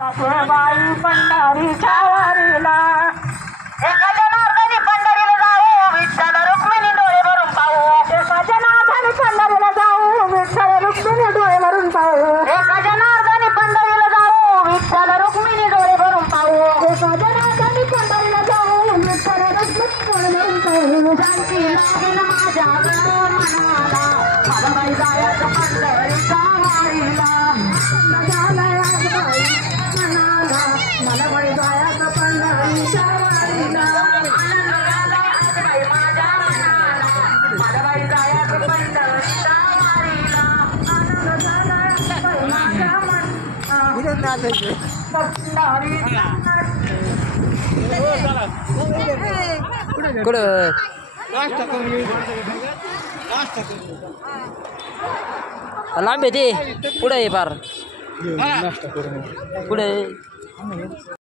बाई पंढरीच्या वारीला एका जनार्दनी पंढरीला जाऊ विठ्ठल रुक्मिणी डोळे भरून पाहू एका जनार्दनी पंढरीला जाऊ विठ्ठल रुक्मिणी डोळे भरून पाहू एका जनार्दनी पंढरीला जाऊ विठ्ठल रुक्मिणी डोळे भरून पाहू एका जनार्दनी पंढरीला जाऊ विठ्ठल रुक्मिणी डोळे भरून पाहू शांती लागेल माझ्या मनाला मला बाई जायचं पंढरीच्या वारीला मला बाई जायचं पंढरीच्या वारीला मला बाई जायचं पंढरीच्या कुठं लांब आहे ते पुढे आहे फार पुढे